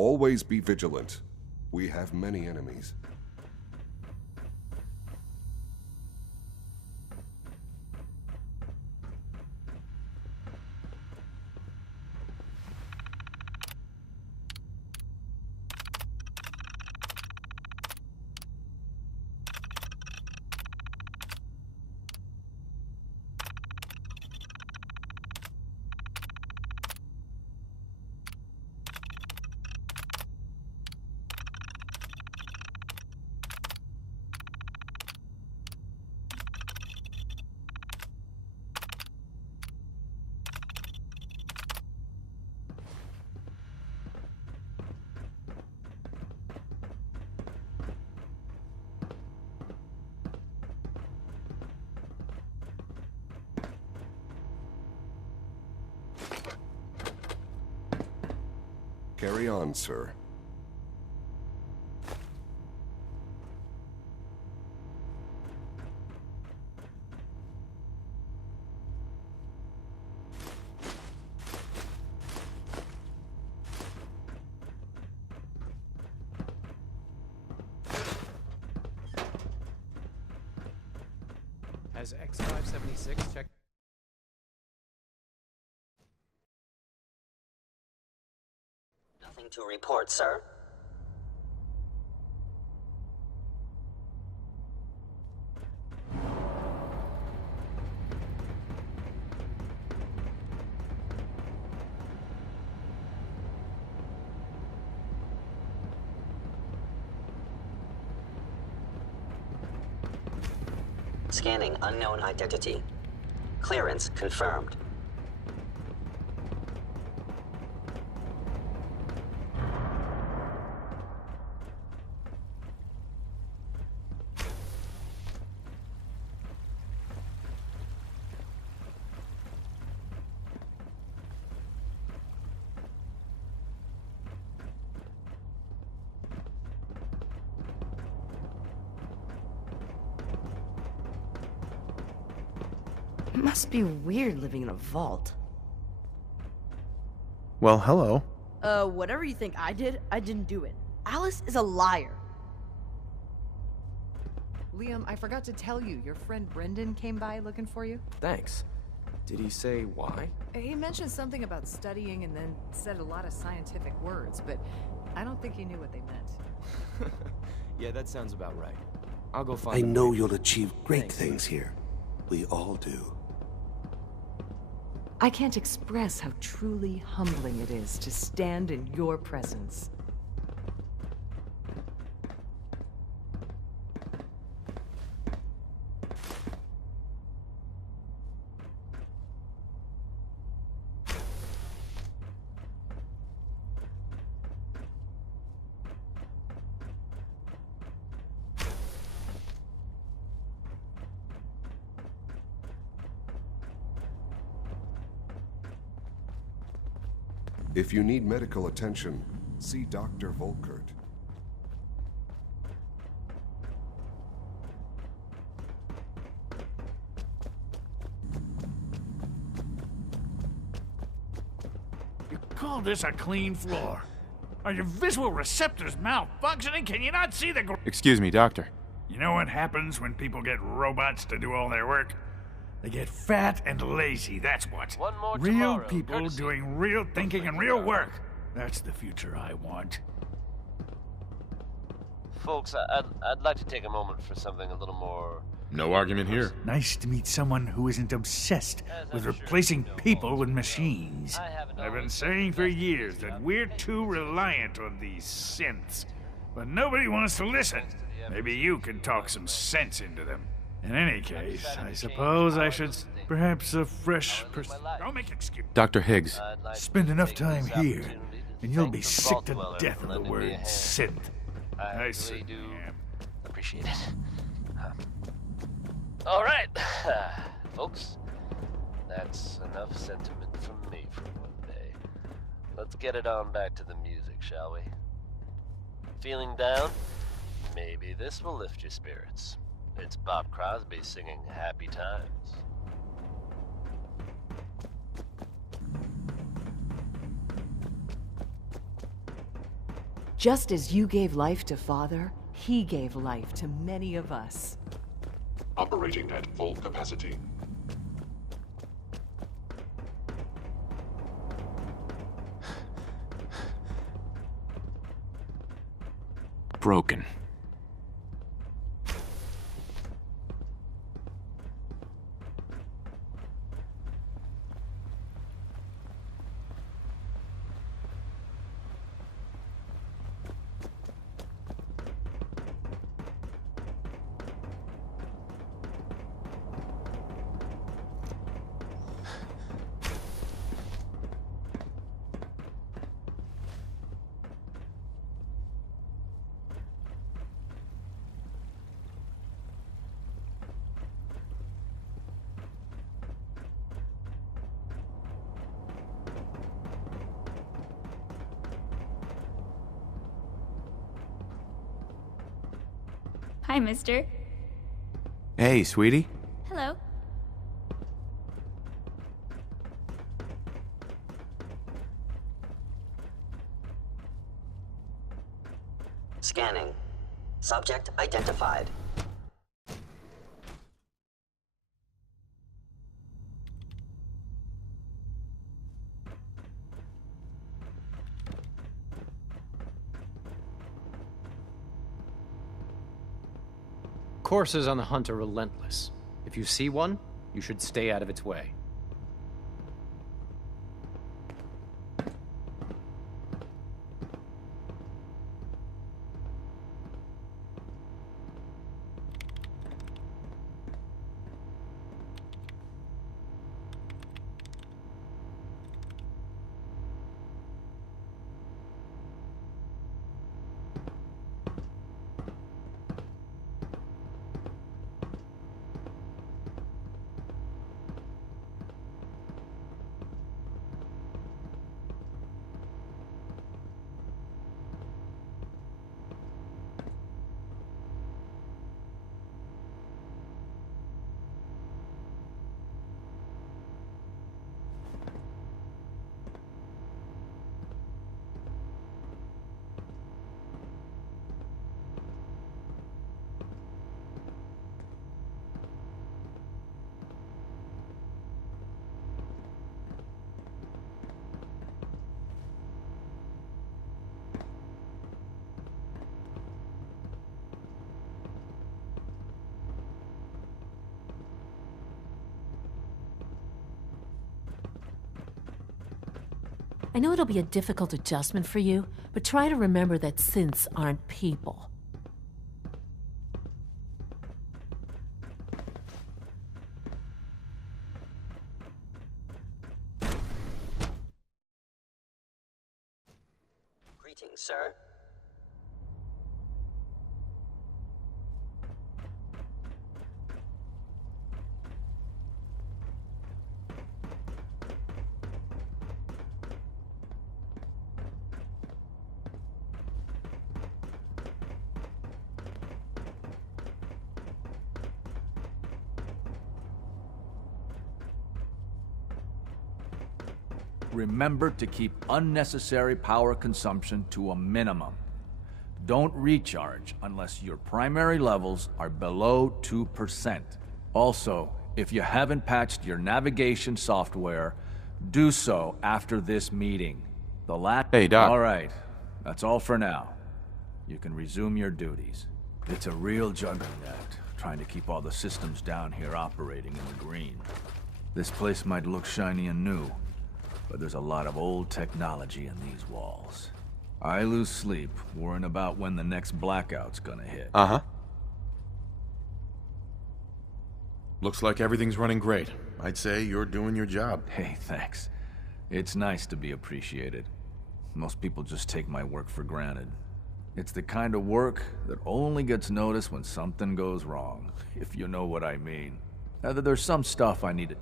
Always be vigilant. We have many enemies. Carry on, sir. Has X576 checked? Nothing to report, sir. Scanning unknown identity. Clearance confirmed. It must be weird living in a vault. Well, hello. Whatever you think I didn't do it. Alice is a liar. Liam, I forgot to tell you, your friend Brendan came by looking for you. Thanks. Did he say why? He mentioned something about studying and then said a lot of scientific words, but I don't think he knew what they meant. Yeah, that sounds about right. I'll go find I him know later. you'll achieve great Thanks. things here. We all do. I can't express how truly humbling it is to stand in your presence. If you need medical attention, see Dr. Volkert. You call this a clean floor? Are your visual receptors malfunctioning? Can you not see the Excuse me, doctor. You know what happens when people get robots to do all their work? They get fat and lazy, that's what. One more Real tomorrow, people courtesy. doing real thinking and real work. That's the future I want. Folks, I'd like to take a moment for something a little more... No argument here. Nice to meet someone who isn't obsessed with replacing people with machines. I've been saying for years that we're too reliant on these synths. But nobody wants to listen. Maybe you can talk some sense into them. In any case, I suppose I should perhaps a fresh person. Don't make excuses. Dr. Higgs. Spend enough time here, and you'll be sick to death of the word synth. I see. do appreciate it. All right, folks. That's enough sentiment from me for one day. Let's get it on back to the music, shall we? Feeling down? Maybe this will lift your spirits. It's Bob Crosby singing Happy Times. Just as you gave life to Father, he gave life to many of us. Operating at full capacity. Broken. Hi, mister. Hey, sweetie. Hello. Scanning. Subject identified. Coursers on the hunt are relentless. If you see one, you should stay out of its way. I know it'll be a difficult adjustment for you, but try to remember that synths aren't people. Greetings, sir. Remember to keep unnecessary power consumption to a minimum. Don't recharge unless your primary levels are below 2%. Also, if you haven't patched your navigation software, do so after this meeting. The last— Hey, Doc. All right. That's all for now. You can resume your duties. It's a real juggling act, trying to keep all the systems down here operating in the green. This place might look shiny and new, but there's a lot of old technology in these walls. I lose sleep worrying about when the next blackout's gonna hit. Uh-huh. Looks like everything's running great. I'd say you're doing your job. Hey, thanks. It's nice to be appreciated. Most people just take my work for granted. It's the kind of work that only gets noticed when something goes wrong, if you know what I mean. There's some stuff I need to—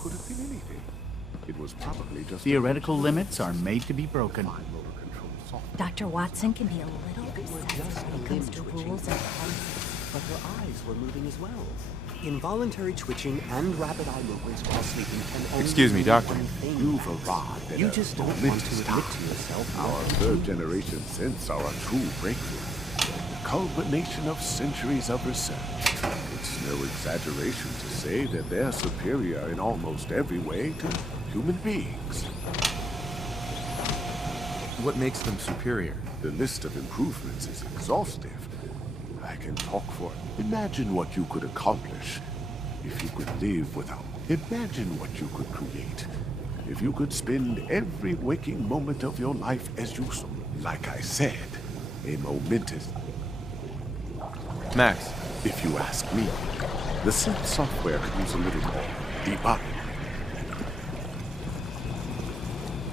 Could have been anything. It was probably just Theoretical limits are made to be broken. Dr. Watson can be a little obsessive when it comes to rules and policies. but her eyes were moving as well. Involuntary twitching and rapid eye movements while sleeping can only Excuse me, mean Doctor. one thing. You've arrived at You a just don't moment want to to stop. admit to yourself Our what you third-generation synths are a true breakthrough. The culmination of centuries of research. It's no exaggeration to say that they're superior in almost every way to human beings. What makes them superior? The list of improvements is exhaustive. I can talk for... Imagine what you could accomplish if you could live without... Imagine what you could create if you could spend every waking moment of your life as you so. Like I said, a momentous... Max, If you ask me, the synth software could use a little more debugging.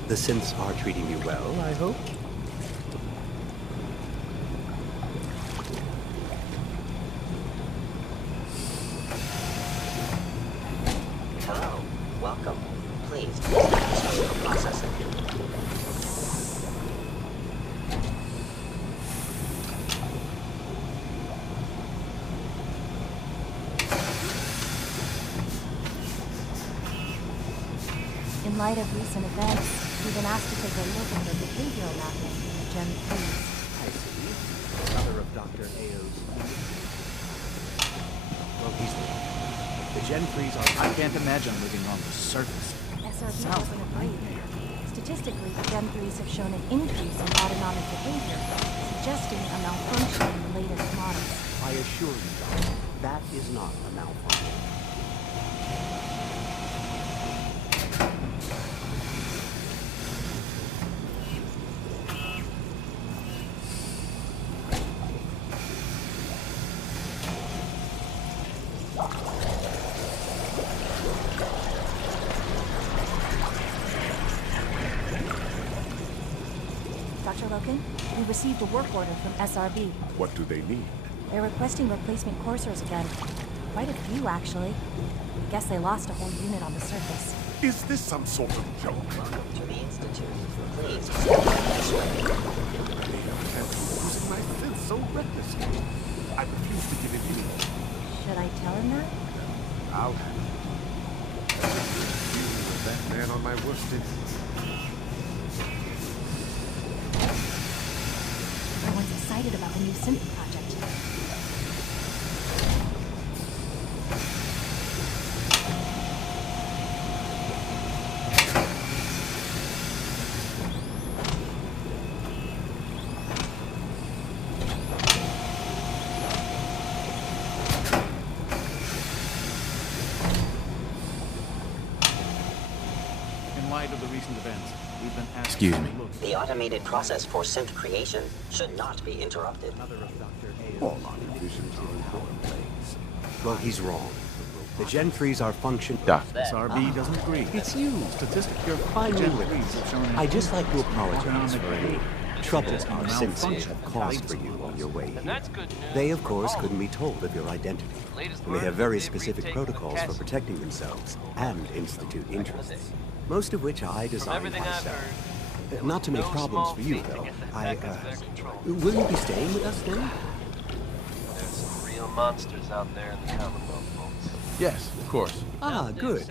The synths are treating you well, I hope? Hello. Welcome. Please, start processing. In light of recent events, we've been asked to take a look at the behavioral mapping, Gen 3's. I see. Another of Dr. Ao's... Well, he's the one. The Gen 3s are... I can't imagine living on the surface. SRB wasn't afraid. Statistically, the Gen 3s have shown an increase in autonomic behavior, suggesting a malfunction in the latest models. I assure you, Doctor, that is not a malfunction. Dr. Loken, we received a work order from SRB. What do they need? They're requesting replacement coursers again. Quite a few, actually. Guess they lost a whole unit on the surface. Is this some sort of joke? Welcome to the Institute. Please, step this way. Using my synth so recklessly. I refuse to give it any. Should I tell him that? I'll have it. You were that man on my worst day. Everyone's excited about the new synth project. In light of the recent events, we've been asked Excuse to me. look. The automated process for synth creation should not be interrupted. All our divisions are in one place. Well, he's wrong. The Gen 3s are function... Doc. SRB doesn't agree. It's you. Statistically, You're finally Gen with 3s us. have shown an I'd just like to increase in apologize autonomic for any behavior. trouble Just our malfunction. synths have caused for you on your way here. They, of course, couldn't be told of your identity. And they have very specific protocols for protecting themselves and Institute interests. Most of which I designed myself. Not to make problems for you, though. Will you be staying with us then? There's some real monsters out there in the Commonwealth, folks. Yes, of course. Ah, good.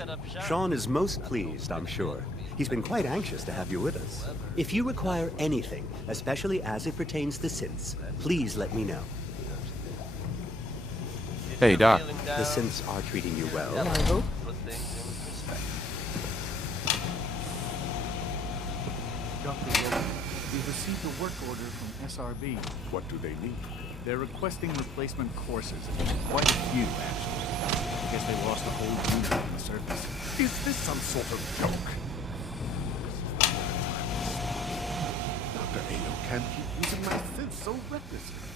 Sean is most pleased, I'm sure. He's been quite anxious to have you with us. If you require anything, especially as it pertains to synths, please let me know. Hey, Doc. The synths are treating you well, I hope? Put things in perspective. Dr. Logan, we've received a work order from SRB. What do they need? They're requesting replacement courses. Quite a few, actually. I guess they lost a whole unit on the surface. Is this some sort of joke? Dr. Ao can't keep using my synth so recklessly.